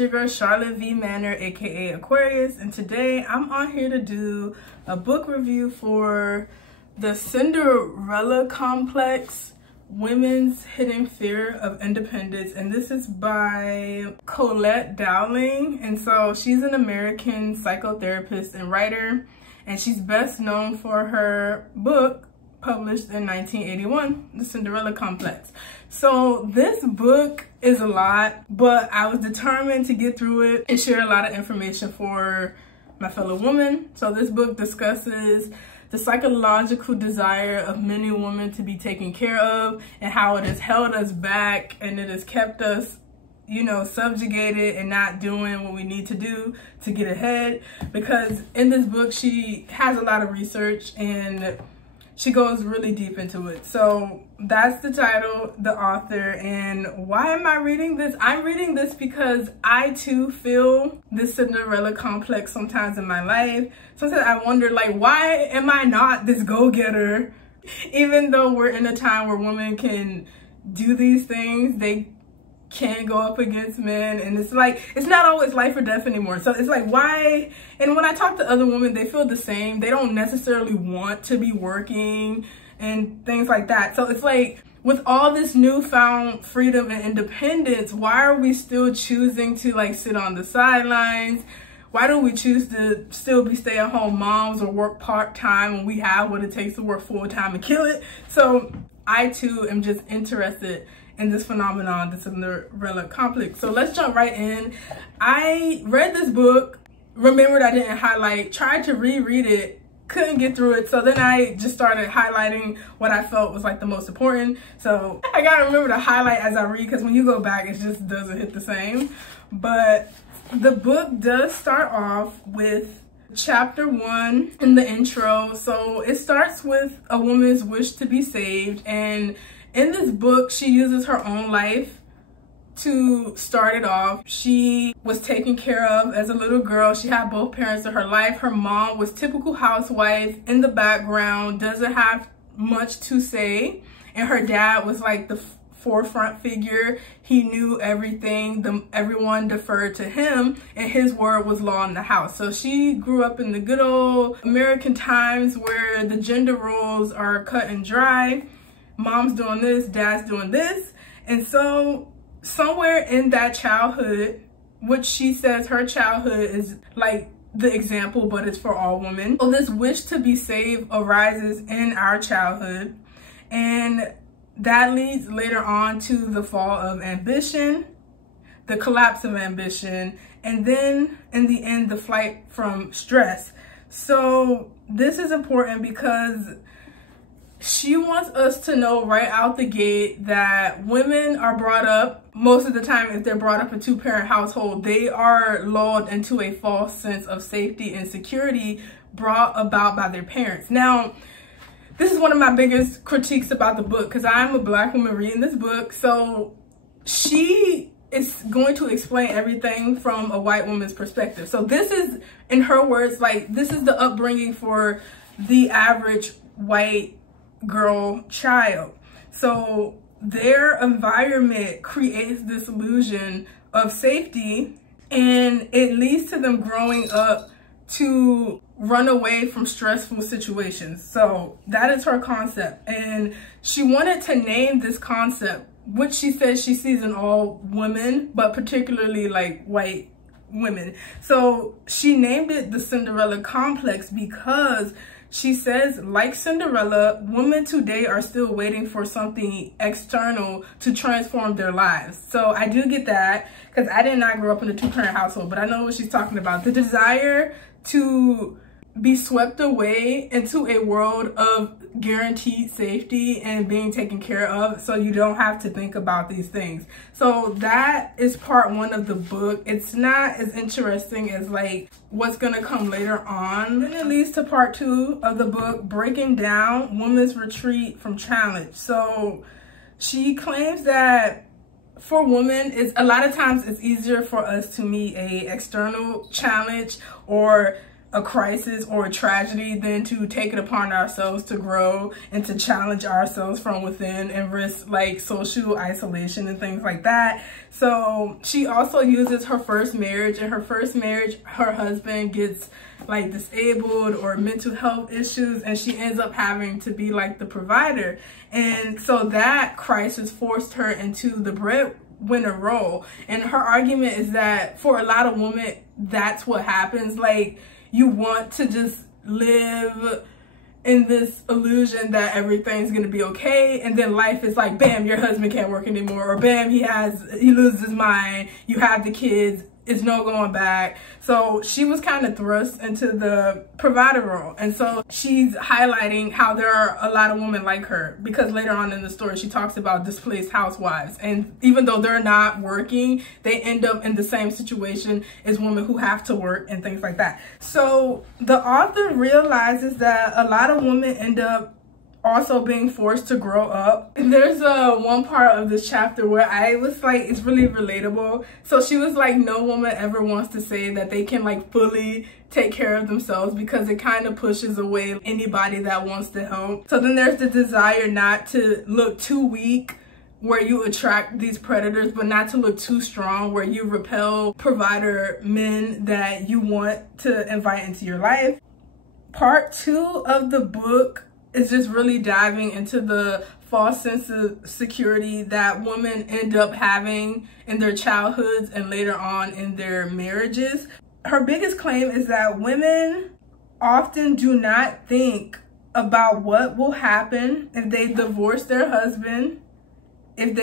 your girl Charlotte V Manor, aka Aquarius, and today I'm on here to do a book review for the Cinderella Complex, Women's Hidden Fear of Independence, and this is by Colette Dowling. And so she's an American psychotherapist and writer, and she's best known for her book published in 1981, The Cinderella Complex. So this book is a lot, but I was determined to get through it and share a lot of information for my fellow women. So this book discusses the psychological desire of men and women to be taken care of, and how it has held us back and it has kept us, you know, subjugated and not doing what we need to do to get ahead. Because in this book, she has a lot of research and she goes really deep into it. So that's the title, the author, and why am I reading this? I'm reading this because I too feel this Cinderella complex sometimes in my life. Sometimes I wonder, like, why am I not this go-getter? Even though we're in a time where women can do these things, they can go up against men, and it's like, it's not always life or death anymore. So it's like, why? And when I talk to other women, they feel the same. They don't necessarily want to be working and things like that. So it's like, with all this newfound freedom and independence, why are we still choosing to like sit on the sidelines? Why do we choose to still be stay-at-home moms or work part-time when we have what it takes to work full-time and kill it? So I too am just interested in this phenomenon, the Cinderella complex. So let's jump right in. I read this book, remembered I didn't highlight, tried to reread it, couldn't get through it. So then I just started highlighting what I felt was like the most important. So I gotta remember to highlight as I read, because when you go back, it just doesn't hit the same. But the book does start off with chapter 1 in the intro. So it starts with a woman's wish to be saved, and in this book, she uses her own life to start it off. She was taken care of as a little girl. She had both parents in her life. Her mom was typical housewife in the background, doesn't have much to say. And her dad was like the forefront figure. He knew everything. Everyone deferred to him, and his word was law in the house. So she grew up in the good old American times where the gender roles are cut and dry. Mom's doing this, dad's doing this. And so somewhere in that childhood, which she says her childhood is like the example, but it's for all women. So this wish to be saved arises in our childhood, and that leads later on to the fall of ambition, the collapse of ambition, and then in the end, the flight from stress. So this is important because she wants us to know right out the gate that women are brought up, most of the time if they're brought up in a two-parent household, they are lulled into a false sense of safety and security brought about by their parents. Now, this is one of my biggest critiques about the book, because I'm a Black woman reading this book. So she is going to explain everything from a white woman's perspective. So this is, in her words, like, this is the upbringing for the average white girl child. So their environment creates this illusion of safety, and it leads to them growing up to run away from stressful situations. So that is her concept, and she wanted to name this concept, which she says she sees in all women, but particularly like white women. So she named it the Cinderella Complex because she says, like Cinderella, women today are still waiting for something external to transform their lives. So I do get that, because I did not grow up in a two-parent household, but I know what she's talking about. The desire to be swept away into a world of guaranteed safety and being taken care of, so you don't have to think about these things. So that is part 1 of the book. It's not as interesting as like what's gonna come later on. Then it leads to part 2 of the book, breaking down women's retreat from challenge. So she claims that for women, a lot of times it's easier for us to meet a external challenge or a crisis or a tragedy than to take it upon ourselves to grow and to challenge ourselves from within and risk like social isolation and things like that. So she also uses her first marriage. In her first marriage, her husband gets like disabled or mental health issues, and she ends up having to be like the provider. And so that crisis forced her into the breadwinner role. And her argument is that for a lot of women, that's what happens. Like, you want to just live in this illusion that everything's gonna be okay, and then life is like, bam, your husband can't work anymore, or bam, he loses his mind, you have the kids, it's no going back. So she was kind of thrust into the provider role. And so she's highlighting how there are a lot of women like her, because later on in the story, she talks about displaced housewives. And even though they're not working, they end up in the same situation as women who have to work and things like that. So the author realizes that a lot of women end up also being forced to grow up. And there's one part of this chapter where I was like, it's really relatable. So she was like, no woman ever wants to say that they can like fully take care of themselves, because it kind of pushes away anybody that wants to help. So then there's the desire not to look too weak, where you attract these predators, but not to look too strong, where you repel provider men that you want to invite into your life. Part 2 of the book is just really diving into the false sense of security that women end up having in their childhoods and later on in their marriages. Her biggest claim is that women often do not think about what will happen if they divorce their husband, if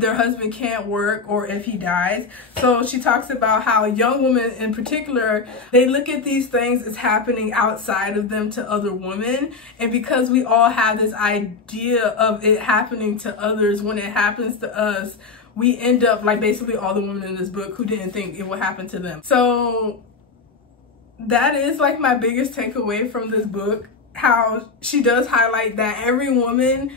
their husband can't work, or if he dies. So she talks about how young women in particular, they look at these things as happening outside of them to other women. And because we all have this idea of it happening to others, when it happens to us, we end up like basically all the women in this book who didn't think it would happen to them. So that is like my biggest takeaway from this book, how she does highlight that every woman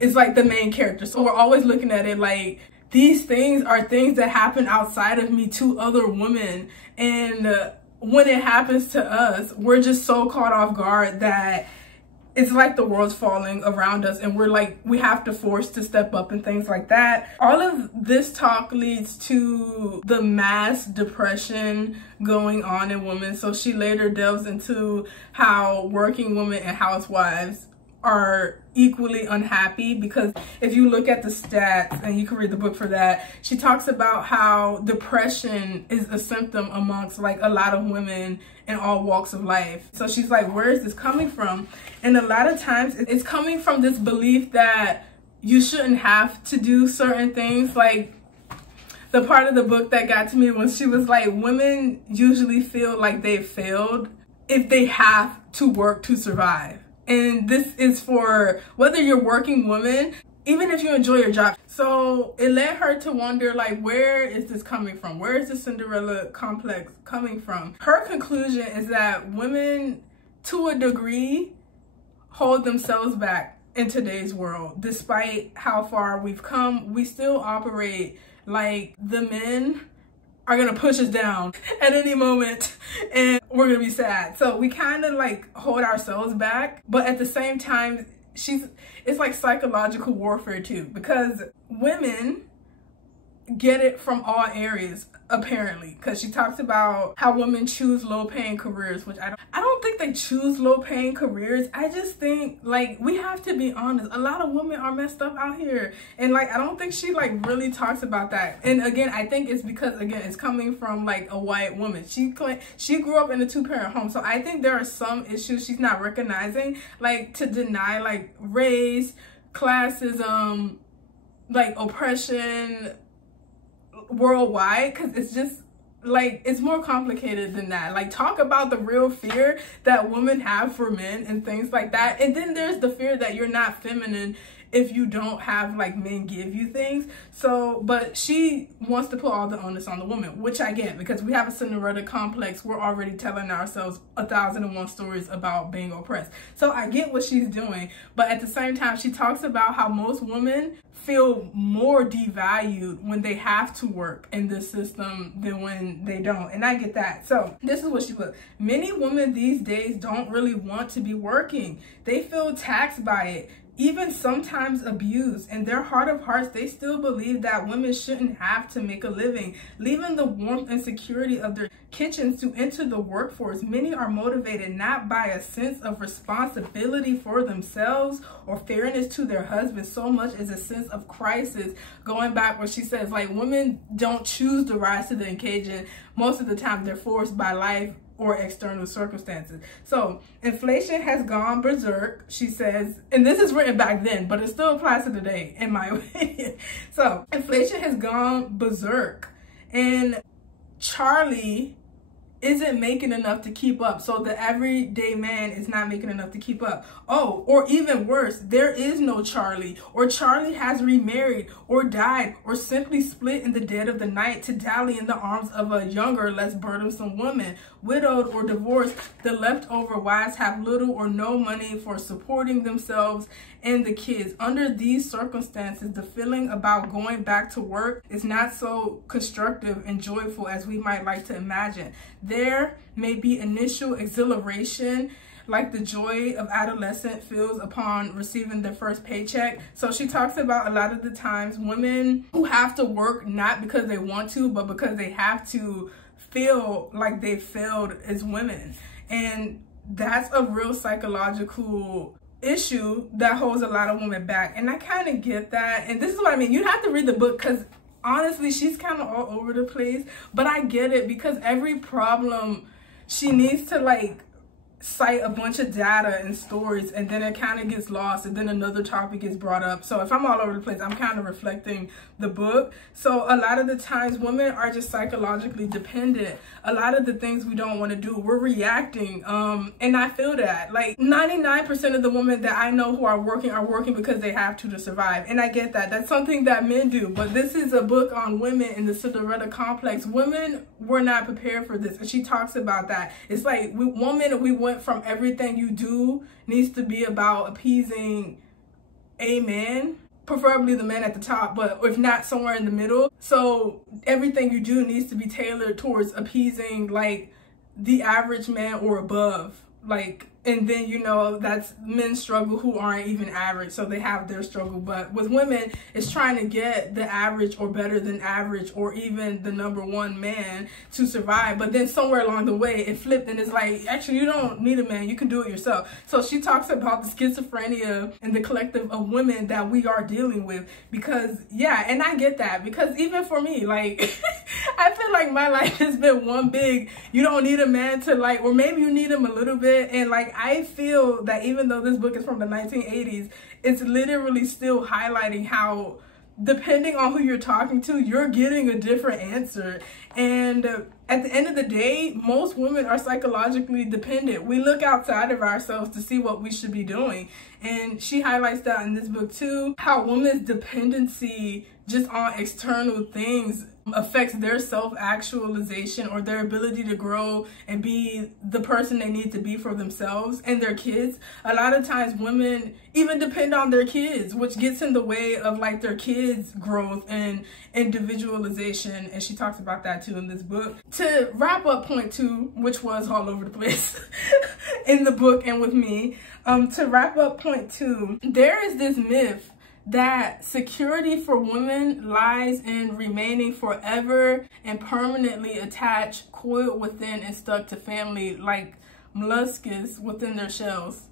is like the main character. So we're always looking at it like, these things are things that happen outside of me to other women. And when it happens to us, we're just so caught off guard that it's like the world's falling around us, and we're like, we have to force to step up and things like that. All of this talk leads to the mass depression going on in women. So she later delves into how working women and housewives are equally unhappy, because if you look at the stats, and you can read the book for that, she talks about how depression is a symptom amongst like a lot of women in all walks of life. So she's like, where is this coming from? And a lot of times it's coming from this belief that you shouldn't have to do certain things. Like, the part of the book that got to me was she was like, women usually feel like they failed if they have to work to survive. And this is for whether you're working woman, even if you enjoy your job. So it led her to wonder, like, where is this coming from? Where is the Cinderella complex coming from? Her conclusion is that women, to a degree, hold themselves back in today's world. Despite how far we've come, we still operate like the men are gonna push us down at any moment, and we're gonna be sad. So we kind of like hold ourselves back, but at the same time, it's like psychological warfare too, because women get it from all areas apparently, because she talks about how women choose low-paying careers, which I don't think they choose low-paying careers. I just think, like, we have to be honest, a lot of women are messed up out here, and like I don't think she like really talks about that. And again, I think it's because, again, it's coming from like a white woman. She grew up in a 2-parent home, so I think there are some issues she's not recognizing, like to deny like race, classism, like oppression worldwide, because it's just like, it's more complicated than that. Like, talk about the real fear that women have for men and things like that. And then there's the fear that you're not feminine if you don't have like men give you things. So, but she wants to put all the onus on the woman, which I get, because we have a Cinderella complex. We're already telling ourselves 1,001 stories about being oppressed. So I get what she's doing, but at the same time, she talks about how most women feel more devalued when they have to work in this system than when they don't. And I get that. So this is what she put. Many women these days don't really want to be working. They feel taxed by it, even sometimes abused. In their heart of hearts, they still believe that women shouldn't have to make a living, leaving the warmth and security of their kitchens to enter the workforce. Many are motivated not by a sense of responsibility for themselves or fairness to their husbands so much as a sense of crisis. Going back where she says, like, women don't choose to rise to the occasion. Most of the time they're forced by life or external circumstances. So inflation has gone berserk, she says, and this is written back then, but it still applies to today, in my opinion. So inflation has gone berserk, and Charlie isn't making enough to keep up. So the everyday man is not making enough to keep up. Oh, or even worse, there is no Charlie, or Charlie has remarried or died or simply split in the dead of the night to dally in the arms of a younger, less burdensome woman. Widowed or divorced, the leftover wives have little or no money for supporting themselves and the kids. Under these circumstances, the feeling about going back to work is not so constructive and joyful as we might like to imagine. There may be initial exhilaration, like the joy of adolescent feels upon receiving their first paycheck. So she talks about a lot of the times women who have to work not because they want to, but because they have to feel like they failed as women. And that's a real psychological issue that holds a lot of women back. And I kind of get that. And this is what I mean. You have to read the book, because honestly, she's kind of all over the place. But I get it, because every problem, she needs to like cite a bunch of data and stories, and then it kind of gets lost, and then another topic is brought up. So if I'm all over the place, I'm kind of reflecting the book. So a lot of the times women are just psychologically dependent. A lot of the things we don't want to do, we're reacting, and I feel that. Like 99% of the women that I know who are working because they have to survive, and I get that. That's something that men do. But this is a book on women in the Cinderella complex. Women were not prepared for this, and she talks about that. It's like one minute we went from everything you do needs to be about appeasing a man, preferably the man at the top, but if not, somewhere in the middle. So everything you do needs to be tailored towards appeasing like the average man or above. Like, and then, you know, that's men struggle who aren't even average, so they have their struggle. But with women, it's trying to get the average or better than average, or even the #1 man to survive. But then somewhere along the way, it flipped, and it's like, actually, you don't need a man, you can do it yourself. So she talks about the schizophrenia and the collective of women that we are dealing with. Because, yeah, and I get that, because even for me, like, I feel like my life has been one big, you don't need a man to like, or maybe you need him a little bit. And like, I feel that even though this book is from the 1980s, it's literally still highlighting how, depending on who you're talking to, you're getting a different answer. And at the end of the day, most women are psychologically dependent. We look outside of ourselves to see what we should be doing. And she highlights that in this book too, how women's dependency just on external things affects their self-actualization, or their ability to grow and be the person they need to be for themselves and their kids. A lot of times women even depend on their kids, which gets in the way of like their kids' growth and individualization. And she talks about that too in this book. To wrap up point 2, which was all over the place in the book and with me, to wrap up point 2, there is this myth that security for women lies in remaining forever and permanently attached, coiled within and stuck to family like mollusks within their shells.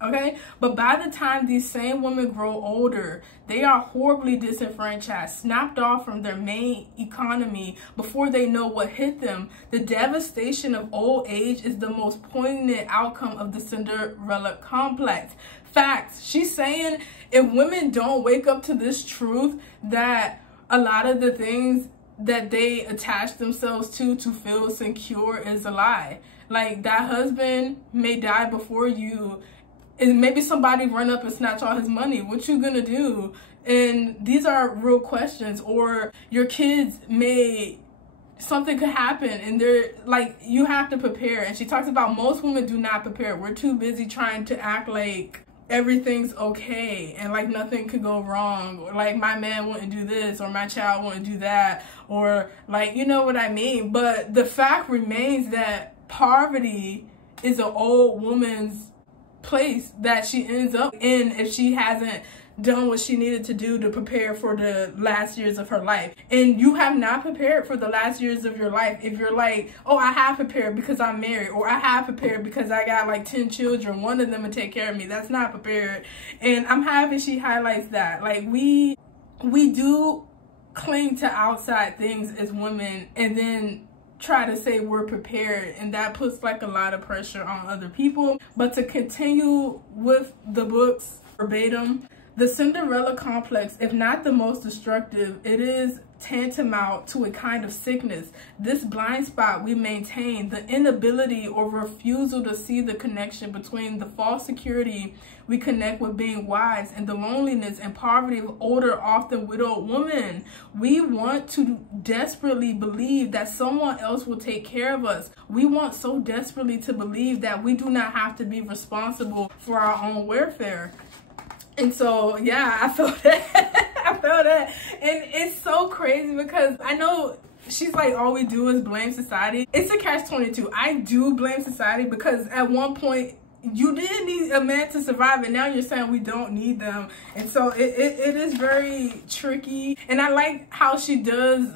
Okay, but by the time these same women grow older, they are horribly disenfranchised, snapped off from their main economy before they know what hit them. The devastation of old age is the most poignant outcome of the Cinderella complex. Facts. She's saying if women don't wake up to this truth, that a lot of the things that they attach themselves to feel secure is a lie. Like, that husband may die before you, and maybe somebody run up and snatch all his money. What you gonna do? And these are real questions. Or your kids may, something could happen, and they're like, you have to prepare. And she talks about most women do not prepare. We're too busy trying to act like everything's okay and like nothing could go wrong, or like my man wouldn't do this or my child wouldn't do that, or like, you know what I mean. But the fact remains that poverty is an old woman's place that she ends up in if she hasn't done what she needed to do to prepare for the last years of her life. And you have not prepared for the last years of your life if you're like, oh, I have prepared because I'm married, or I have prepared because I got like 10 children, one of them will take care of me. That's not prepared. And I'm happy she highlights that. Like we do cling to outside things as women and then try to say we're prepared, and that puts like a lot of pressure on other people. But to continue with the books verbatim, the Cinderella complex, if not the most destructive, it is tantamount to a kind of sickness. This blind spot we maintain, the inability or refusal to see the connection between the false security we connect with being wise and the loneliness and poverty of older, often widowed women. We want to desperately believe that someone else will take care of us. We want so desperately to believe that we do not have to be responsible for our own welfare. And so, yeah, I feel that. I feel that. And it's so crazy because I know she's like, all we do is blame society. It's a catch-22. I do blame society because at one point, you did need a man to survive, and now you're saying we don't need them. And so it is very tricky. And I like how she does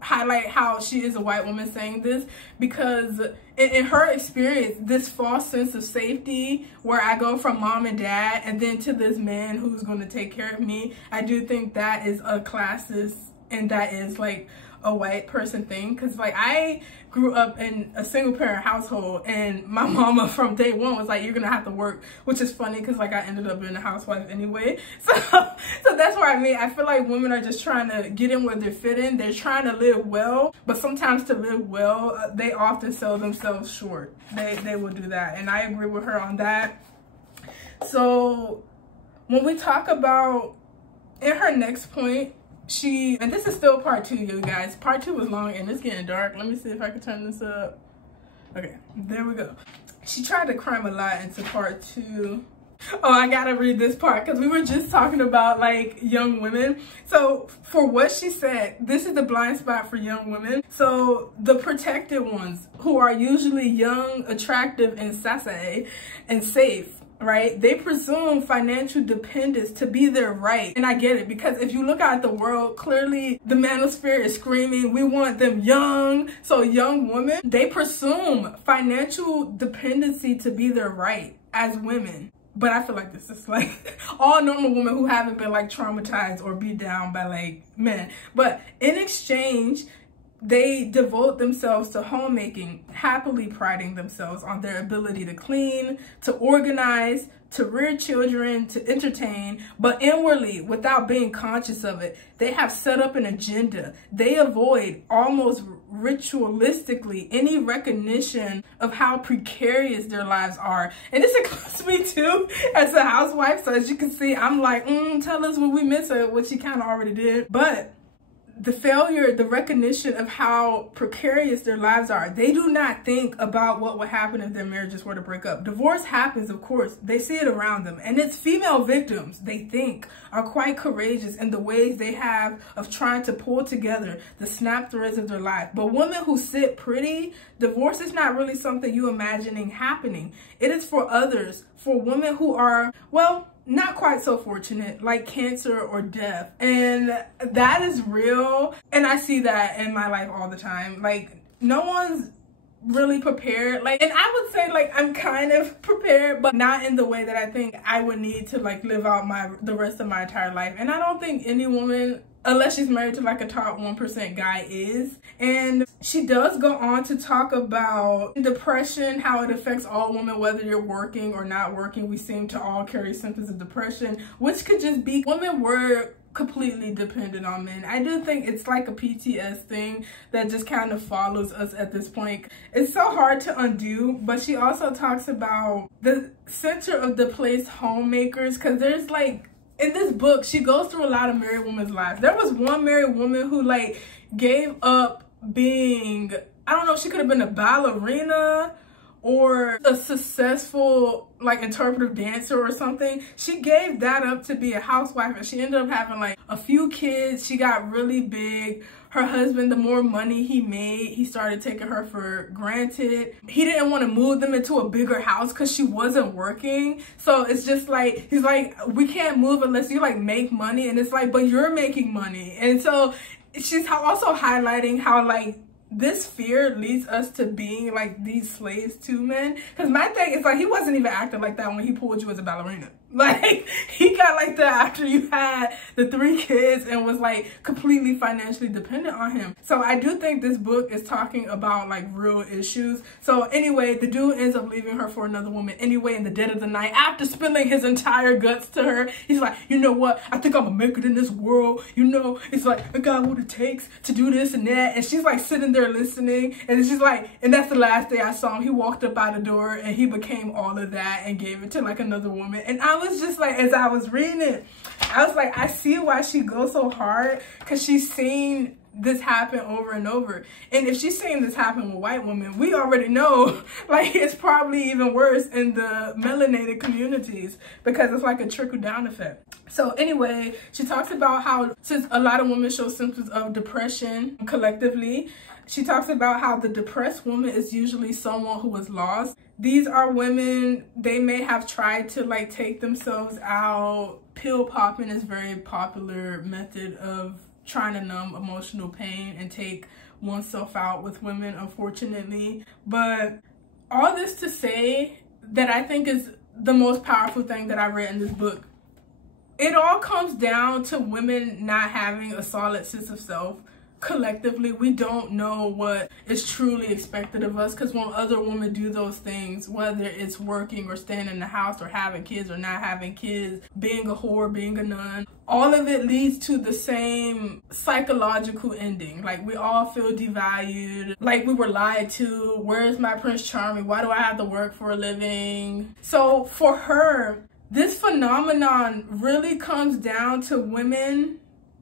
highlight how she is a white woman saying this, because in her experience, this false sense of safety where I go from mom and dad and then to this man who's going to take care of me, I do think that is a classist and that is like a white person thing. Because like I grew up in a single parent household and my mama from day one was like, you're gonna have to work, which is funny because like I ended up being a housewife anyway. So that's what I mean. I feel like women are just trying to get in where they fit in. They're trying to live well, but sometimes to live well, they often sell themselves short. They will do that, and I agree with her on that. So when we talk about, in her next point, and this is still part 2, you guys. Part 2 was long and it's getting dark. Let me see if I can turn this up. Okay, there we go. She tried to cram a lot into part 2. Oh, I gotta read this part because we were just talking about like young women. So for what she said, this is the blind spot for young women. So the protected ones, who are usually young, attractive, and sassy and safe, right? They presume financial dependence to be their right. And I get it, because if you look at the world, clearly the manosphere is screaming, we want them young. So young women, they presume financial dependency to be their right as women. But I feel like this is like all normal women who haven't been like traumatized or beat down by like men. But in exchange, they devote themselves to homemaking, happily priding themselves on their ability to clean, to organize, to rear children, to entertain, but inwardly, without being conscious of it, they have set up an agenda. They avoid almost ritualistically any recognition of how precarious their lives are. And this includes me too as a housewife. So as you can see, I'm like, tell us what we miss, or what she kind of already did. But the failure, the recognition of how precarious their lives are. They do not think about what would happen if their marriages were to break up. Divorce happens, of course. They see it around them. And it's female victims, they think, are quite courageous in the ways they have of trying to pull together the snap threads of their life. But women who sit pretty, divorce is not really something you imagining happening. It is for others, for women who are, well, not quite so fortunate, like cancer or death. And that is real. And I see that in my life all the time. Like, no one's really prepared. Like, and I would say like I'm kind of prepared, but not in the way that I think I would need to like live out the rest of my entire life. And I don't think any woman, unless she's married to like a top 1% guy, is. And she does go on to talk about depression, how it affects all women, whether you're working or not working. We seem to all carry symptoms of depression, which could just be women were completely dependent on men. I do think it's like a PTS thing that just kind of follows us at this point. It's so hard to undo. But she also talks about the center of the place homemakers, because there's like, in this book, she goes through a lot of married women's lives. There was one married woman who like gave up being, I don't know, she could have been a ballerina or a successful like interpretive dancer or something. She gave that up to be a housewife, and she ended up having like a few kids. She got really big. Her husband, the more money he made, he started taking her for granted. He didn't want to move them into a bigger house because she wasn't working. So it's just like, he's like, we can't move unless you like make money. And it's like, but you're making money. And so she's also highlighting how like this fear leads us to being like these slaves to men. Because my thing is like, he wasn't even acting like that when he pulled you as a ballerina. Like, he got like that after you had the 3 kids and was like completely financially dependent on him. So I do think this book is talking about like real issues. So anyway, the dude ends up leaving her for another woman anyway in the dead of the night after spilling his entire guts to her. He's like, you know what? I think I'm gonna make it in this world. You know, it's like, I got what it takes to do this and that. And she's like sitting there listening. And she's like, and that's the last day I saw him. He walked up out the door and he became all of that and gave it to like another woman. And I was just like, as I was reading it, I was like, I see why she goes so hard, because she's seen this happen over and over. And if she's seeing this happen with white women, we already know like it's probably even worse in the melanated communities, because it's like a trickle down effect. So anyway, she talks about how since a lot of women show symptoms of depression collectively, she talks about how the depressed woman is usually someone who is lost. These are women, they may have tried to like take themselves out. Pill popping is a very popular method of trying to numb emotional pain and take oneself out with women, unfortunately. But all this to say that I think is the most powerful thing that I read in this book. It all comes down to women not having a solid sense of self. Collectively, we don't know what is truly expected of us, because when other women do those things, whether it's working or staying in the house or having kids or not having kids, being a whore, being a nun, all of it leads to the same psychological ending. Like, we all feel devalued, like we were lied to. Where's my Prince Charming? Why do I have to work for a living? So for her, this phenomenon really comes down to women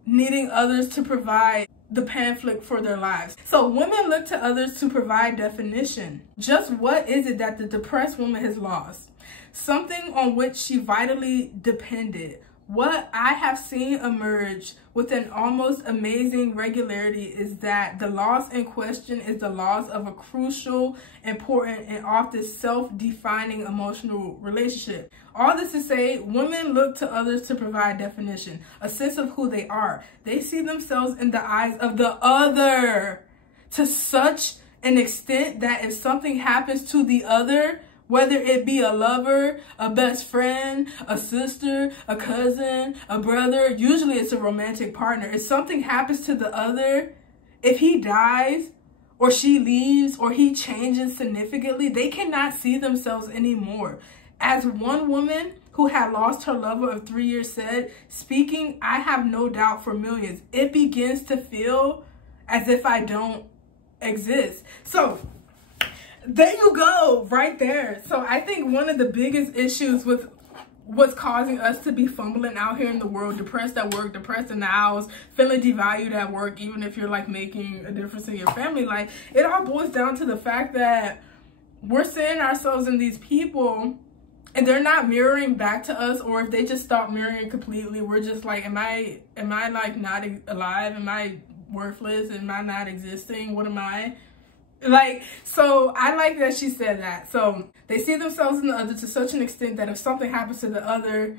needing others to provide the pamphlet for their lives. So women look to others to provide definition. Just what is it that the depressed woman has lost? Something on which she vitally depended. What I have seen emerge with an almost amazing regularity is that the loss in question is the loss of a crucial, important, and often self-defining emotional relationship. All this to say, women look to others to provide definition, a sense of who they are. They see themselves in the eyes of the other to such an extent that if something happens to the other, whether it be a lover, a best friend, a sister, a cousin, a brother, usually it's a romantic partner. If something happens to the other, if he dies or she leaves or he changes significantly, they cannot see themselves anymore. As one woman who had lost her lover of 3 years said, speaking, I have no doubt for millions, it begins to feel as if I don't exist. So there you go, right there. So I think one of the biggest issues with what's causing us to be fumbling out here in the world, depressed at work, depressed in the house, feeling devalued at work, even if you're like making a difference in your family life, it all boils down to the fact that we're seeing ourselves in these people and they're not mirroring back to us, or if they just stop mirroring completely, we're just like, am I like not alive? Am I worthless? Am I not existing? What am I? Like, so I like that she said that. So they see themselves in the other to such an extent that if something happens to the other,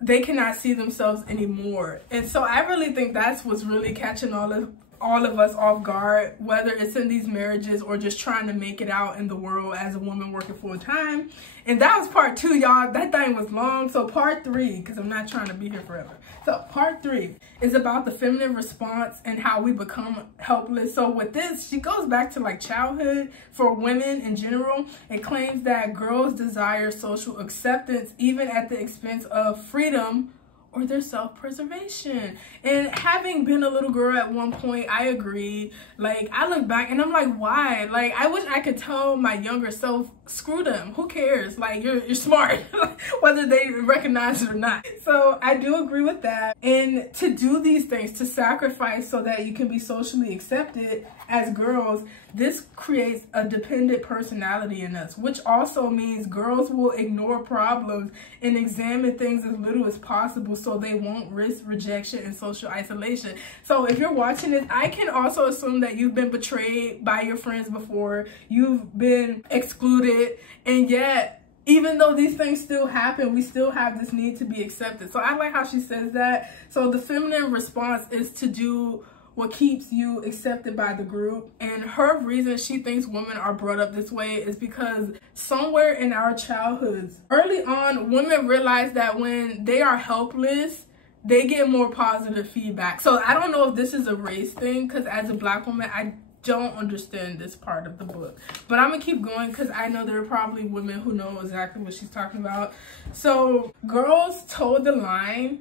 they cannot see themselves anymore. And so I really think that's what's really catching all of us off guard, whether it's in these marriages or just trying to make it out in the world as a woman working full time. And that was part 2, y'all. That thing was long. So part 3, because I'm not trying to be here forever. So part 3 is about the feminine response and how we become helpless. So with this, she goes back to like childhood for women in general and claims that girls desire social acceptance even at the expense of freedom or their self-preservation. And having been a little girl at one point, I agree. Like, I look back and I'm like, why? Like, I wish I could tell my younger self, screw them, who cares? Like, you're smart, whether they recognize it or not. So I do agree with that. And to do these things, to sacrifice so that you can be socially accepted as girls, this creates a dependent personality in us, which also means girls will ignore problems and examine things as little as possible so they won't risk rejection and social isolation. So if you're watching this, I can also assume that you've been betrayed by your friends before, you've been excluded, and yet even though these things still happen, we still have this need to be accepted. So I like how she says that. So the feminine response is to do what keeps you accepted by the group. And her reason she thinks women are brought up this way is because somewhere in our childhoods, early on, women realize that when they are helpless, they get more positive feedback. So I don't know if this is a race thing, because as a Black woman, I don't understand this part of the book, but I'm gonna keep going because I know there are probably women who know exactly what she's talking about. So girls told the line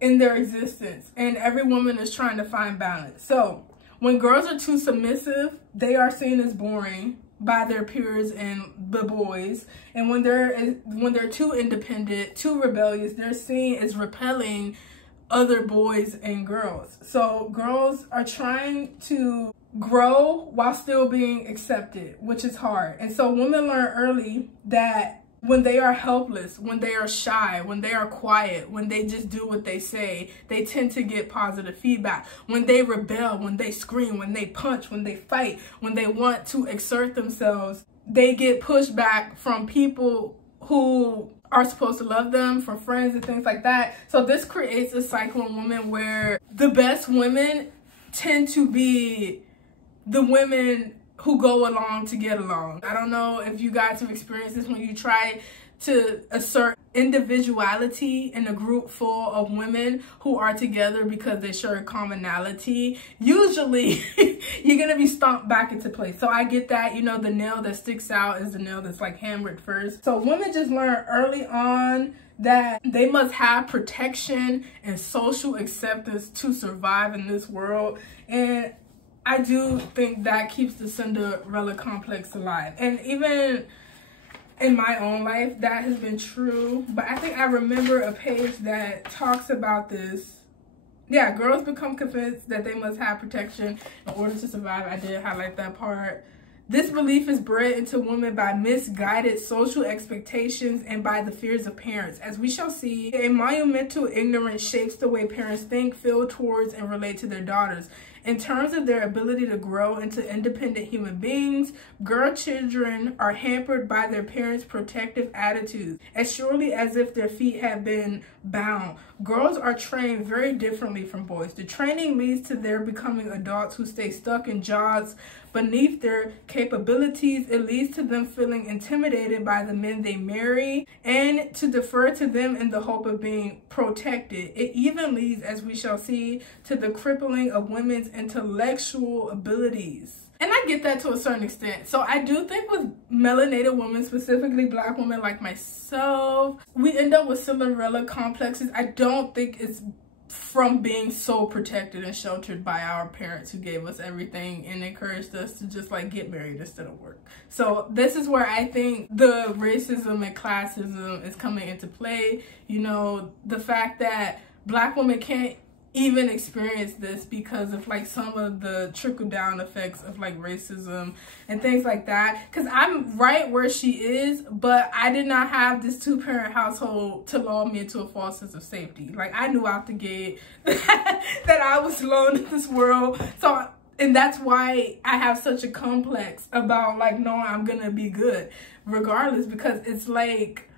in their existence, and every woman is trying to find balance. So when girls are too submissive, they are seen as boring by their peers and the boys, and when they're too independent, too rebellious, they're seen as repelling other boys and girls. So girls are trying to grow while still being accepted, which is hard. And so women learn early that when they are helpless, when they are shy, when they are quiet, when they just do what they say, they tend to get positive feedback. When they rebel, when they scream, when they punch, when they fight, when they want to exert themselves, they get pushback from people who are supposed to love them, from friends and things like that. So this creates a cycle in women where the best women tend to be the women who go along to get along. I don't know if you guys have experienced this when you try to assert individuality in a group full of women who are together because they share a commonality. Usually you're gonna be stomped back into place. So I get that, you know, the nail that sticks out is the nail that's like hammered first. So women just learn early on that they must have protection and social acceptance to survive in this world. And I do think that keeps the Cinderella complex alive. And even in my own life, that has been true. But I think I remember a page that talks about this. Yeah, girls become convinced that they must have protection in order to survive. I did highlight that part. This belief is bred into women by misguided social expectations and by the fears of parents. As we shall see, a monumental ignorance shapes the way parents think, feel towards, and relate to their daughters. In terms of their ability to grow into independent human beings, girl children are hampered by their parents' protective attitudes, as surely as if their feet had been bound. Girls are trained very differently from boys. The training leads to their becoming adults who stay stuck in jobs beneath their capabilities. It leads to them feeling intimidated by the men they marry and to defer to them in the hope of being protected. It even leads, as we shall see, to the crippling of women's intellectual abilities. And I get that to a certain extent. So I do think with melanated women, specifically Black women like myself, we end up with Cinderella complexes. I don't think it's from being so protected and sheltered by our parents who gave us everything and encouraged us to just like get married instead of work. So this is where I think the racism and classism is coming into play. You know, the fact that Black women can't even experience this because of like some of the trickle-down effects of like racism and things like that. Because I'm right where she is, but I did not have this two-parent household to lull me into a false sense of safety. Like I knew out the gate that I was alone in this world. So, and that's why I have such a complex about like knowing I'm gonna be good regardless, because it's like,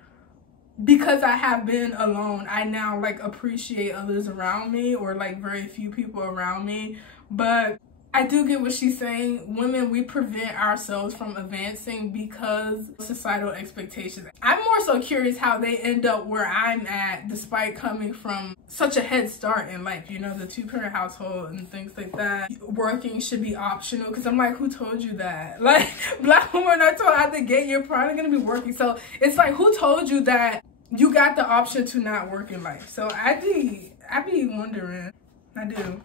because I have been alone, I now like appreciate others around me, or like very few people around me. But I do get what she's saying. Women, we prevent ourselves from advancing because of societal expectations. I'm more so curious how they end up where I'm at despite coming from such a head start in life, you know, the two-parent household and things like that. Working should be optional, because I'm like, who told you that? Like, Black women are told out the gate, you're probably gonna be working. So it's like, who told you that you got the option to not work in life? So I be wondering. I do.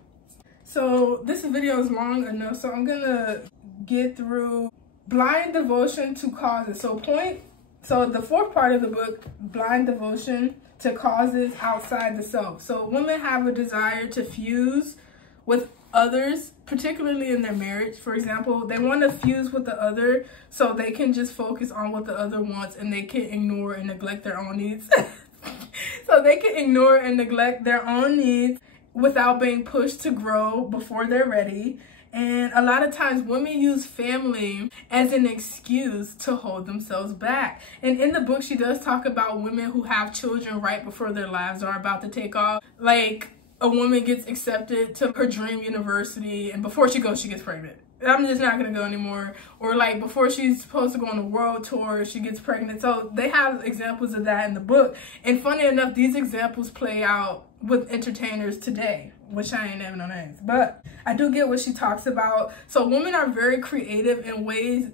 So this video is long enough, so I'm gonna get through blind devotion to causes. So the fourth part of the book, blind devotion to causes outside the self. So women have a desire to fuse with others, particularly in their marriage. For example, they want to fuse with the other so they can just focus on what the other wants and they can ignore and neglect their own needs. So they can ignore and neglect their own needs without being pushed to grow before they're ready. And a lot of times women use family as an excuse to hold themselves back. And in the book, she does talk about women who have children right before their lives are about to take off. Like, a woman gets accepted to her dream university, and before she goes, she gets pregnant. I'm just not gonna go anymore. Or like before she's supposed to go on a world tour, she gets pregnant. So they have examples of that in the book. And funny enough, these examples play out with entertainers today, which I ain't having no names, but I do get what she talks about. So women are very creative in ways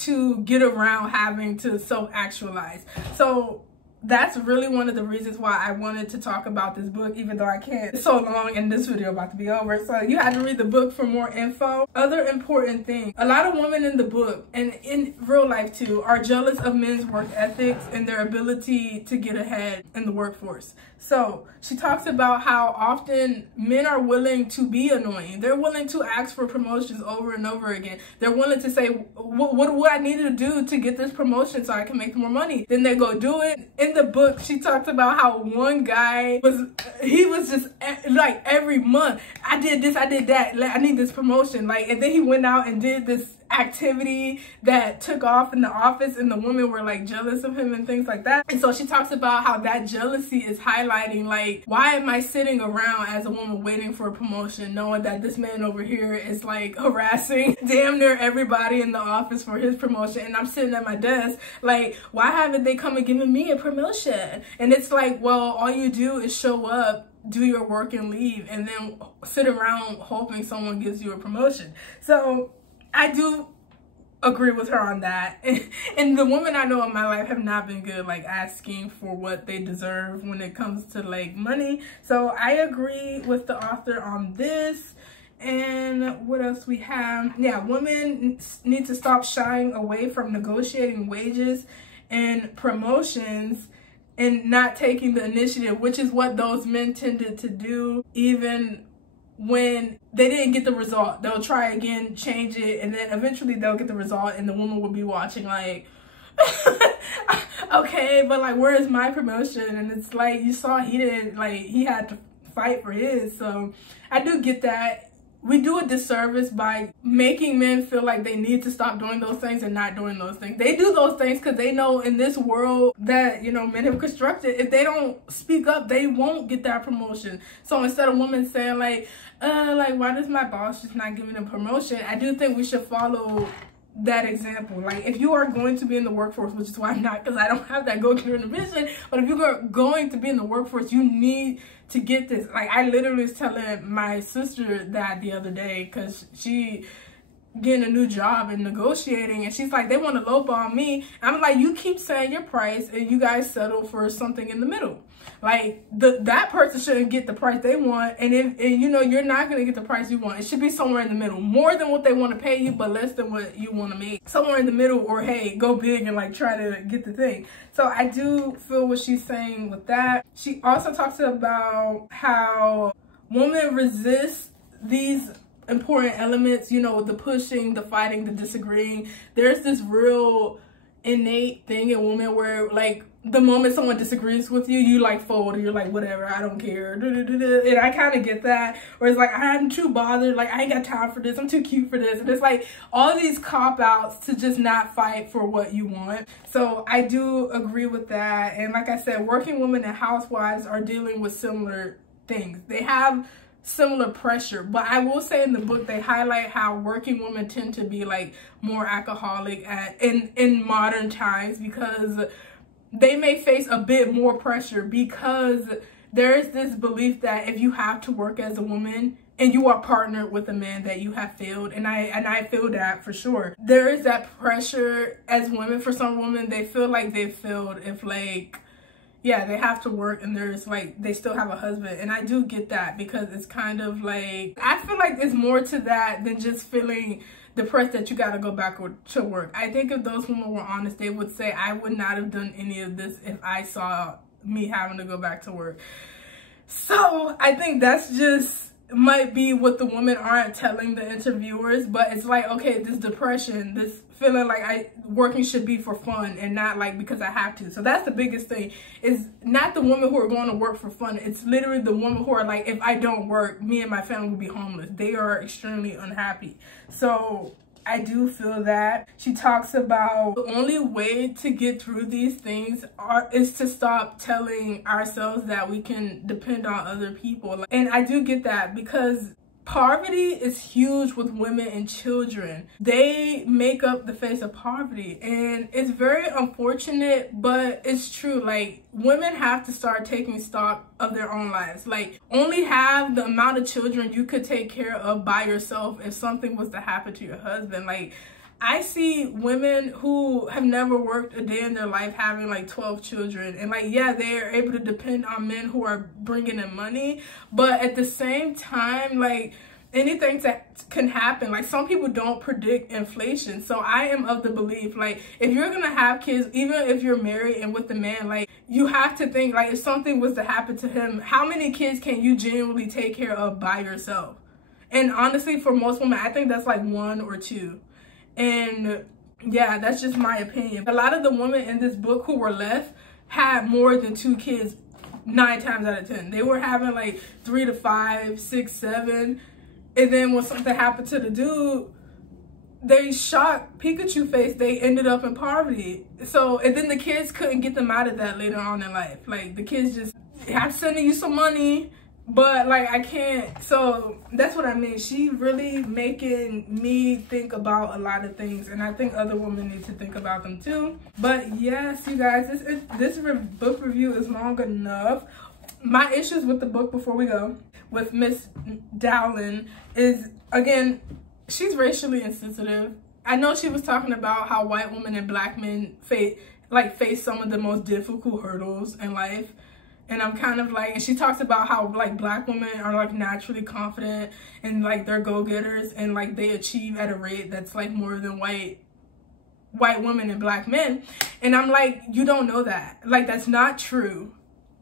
to get around having to self-actualize. So that's really one of the reasons why I wanted to talk about this book, even though I can't. It's so long and this video about to be over, so you had to read the book for more info. Other important thing, a lot of women in the book and in real life too are jealous of men's work ethics and their ability to get ahead in the workforce. So she talks about how often men are willing to be annoying. They're willing to ask for promotions over and over again. They're willing to say, what I needed to do to get this promotion so I can make more money. Then they go do it. In the book, she talks about how one guy was just like every month, I did this, I did that, like, I need this promotion. Like, and then he went out and did this activity that took off in the office, and the women were like jealous of him and things like that. And so she talks about how that jealousy is highlighting, like, why am I sitting around as a woman waiting for a promotion knowing that this man over here is like harassing damn near everybody in the office for his promotion, and I'm sitting at my desk like, why haven't they come and given me a promotion? And it's like, well, all you do is show up, do your work and leave, and then sit around hoping someone gives you a promotion. So I do agree with her on that. And the women I know in my life have not been good, like, asking for what they deserve when it comes to like money. So I agree with the author on this. And what else we have? Yeah, women need to stop shying away from negotiating wages and promotions and not taking the initiative, which is what those men tended to do. Even when they didn't get the result, they'll try again, change it, and then eventually they'll get the result, and the woman will be watching like, okay, but like, where is my promotion? And it's like, you saw he didn't, like, he had to fight for his. So I do get that. We do a disservice by making men feel like they need to stop doing those things and not doing those things. They do those things because they know in this world that, you know, men have constructed, if they don't speak up, they won't get that promotion. So instead of women saying like, why does my boss just not give me a promotion? I do think we should follow that example. Like, if you are going to be in the workforce, which is why I'm not, because I don't have that go-getter vision, but if you're going to be in the workforce, you need to get this. Like, I literally was telling my sister that the other day, because she getting a new job and negotiating, and she's like, they want to lowball me. I'm like, you keep saying your price and you guys settle for something in the middle. Like, that person shouldn't get the price they want, and you know, you're not going to get the price you want. It should be somewhere in the middle, more than what they want to pay you, but less than what you want to make. Somewhere in the middle, or hey, go big and like try to get the thing. So I do feel what she's saying with that. She also talks about how women resist these important elements, you know, the pushing, the fighting, the disagreeing. There's this real innate thing in women where, like, the moment someone disagrees with you, you like fold, or you're like, whatever, I don't care. And I kind of get that. Or it's like, I'm too bothered, like, I ain't got time for this, I'm too cute for this. And it's like all these cop-outs to just not fight for what you want. So I do agree with that. And like I said, working women and housewives are dealing with similar things. They have similar pressure, but I will say in the book they highlight how working women tend to be like more alcoholic in modern times, because they may face a bit more pressure, because there is this belief that if you have to work as a woman and you are partnered with a man, that you have failed. And I feel that for sure. There is that pressure as women. For some women, they feel like they've failed if, like, yeah, they have to work and there's like, they still have a husband. And I do get that, because it's kind of like, I feel like it's more to that than just feeling depressed that you got to go back to work. I think if those women were honest, they would say, I would not have done any of this if I saw me having to go back to work. So I think that's just might be what the women aren't telling the interviewers, but it's like, okay, this depression, this feeling like working should be for fun and not like because I have to. So that's the biggest thing, is not the women who are going to work for fun. It's literally the women who are like, if I don't work, me and my family will be homeless. They are extremely unhappy. So I do feel that. She talks about the only way to get through these things is to stop telling ourselves that we can depend on other people. And I do get that, because poverty is huge with women and children. They make up the face of poverty, and it's very unfortunate, but it's true. Like, women have to start taking stock of their own lives. Like, only have the amount of children you could take care of by yourself if something was to happen to your husband. Like, I see women who have never worked a day in their life having like 12 children, and like, yeah, they are able to depend on men who are bringing in money, but at the same time, like, anything that can happen. Like, some people don't predict inflation. So I am of the belief, like, if you're gonna have kids, even if you're married and with the man, like, you have to think, like, if something was to happen to him, how many kids can you genuinely take care of by yourself? And honestly, for most women, I think that's like 1 or 2. And yeah, that's just my opinion. A lot of the women in this book who were left had more than 2 kids 9 times out of 10. They were having like 3 to 5, 6, 7. And then when something happened to the dude, they shot Pikachu face. They ended up in poverty. So, and then the kids couldn't get them out of that later on in life. Like, the kids just, I'm sending you some money, but like, I can't. So that's what I mean. She really making me think about a lot of things, and I think other women need to think about them too. But yes, you guys, this book review is long enough. My issues with the book, before we go, with Miss Dowling, is, again, she's racially insensitive. I know she was talking about how white women and black men face some of the most difficult hurdles in life. And I'm kind of like, and she talks about how like black women are like naturally confident and like they're go-getters, and like they achieve at a rate that's like more than white women and black men. And I'm like, you don't know that. Like, that's not true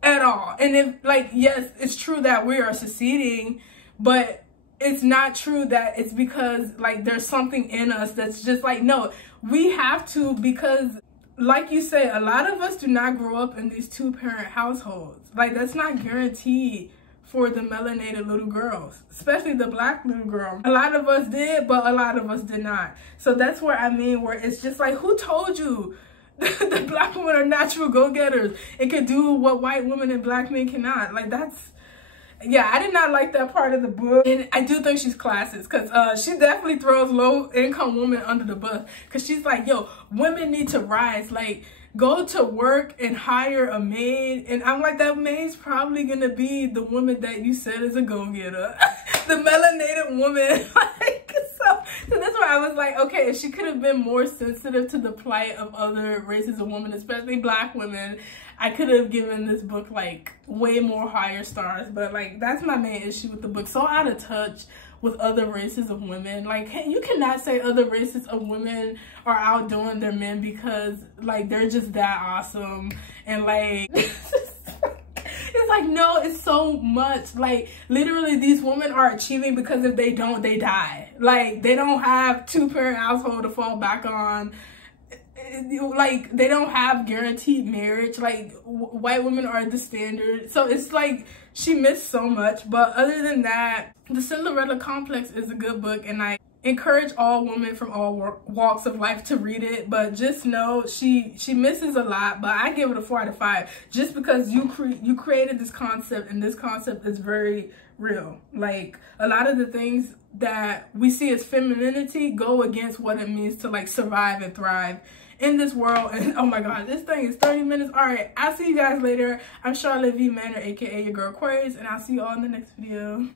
at all. And if, like, yes, it's true that we are succeeding, but it's not true that it's because like there's something in us that's just like, no, we have to, because like you say, a lot of us do not grow up in these 2-parent households. Like, that's not guaranteed for the melanated little girls, especially the black little girl. A lot of us did, but a lot of us did not. So that's where I mean, where it's just like, who told you the black women are natural go-getters and can do what white women and black men cannot? Like, that's, yeah, I did not like that part of the book. And I do think she's classist, because she definitely throws low-income women under the bus, because she's like, yo, women need to rise. Like, go to work and hire a maid. And I'm like, that maid's probably gonna be the woman that you said is a go-getter. The melanated woman. Like, so that's why I was like, okay, if she could have been more sensitive to the plight of other races of women, especially black women, I could have given this book like way more higher stars. But like, that's my main issue with the book. So out of touch with other races of women. Like, you cannot say other races of women are outdoing their men because like they're just that awesome. And like, it's like, no, it's so much. Like, literally, these women are achieving because if they don't, they die. Like, they don't have 2-parent household to fall back on. Like, they don't have guaranteed marriage. Like, white women are the standard. So it's like, she missed so much. But other than that, the Cinderella Complex is a good book, and I encourage all women from all walks of life to read it. But just know she misses a lot, but I give it a 4 out of 5 just because you created this concept, and this concept is very real. Like, a lot of the things that we see as femininity go against what it means to like survive and thrive in this world. And oh my god, this thing is 30 minutes. All right, I'll see you guys later. I'm Charlotte V Manor, aka your girl Aquarius, and I'll see you all in the next video.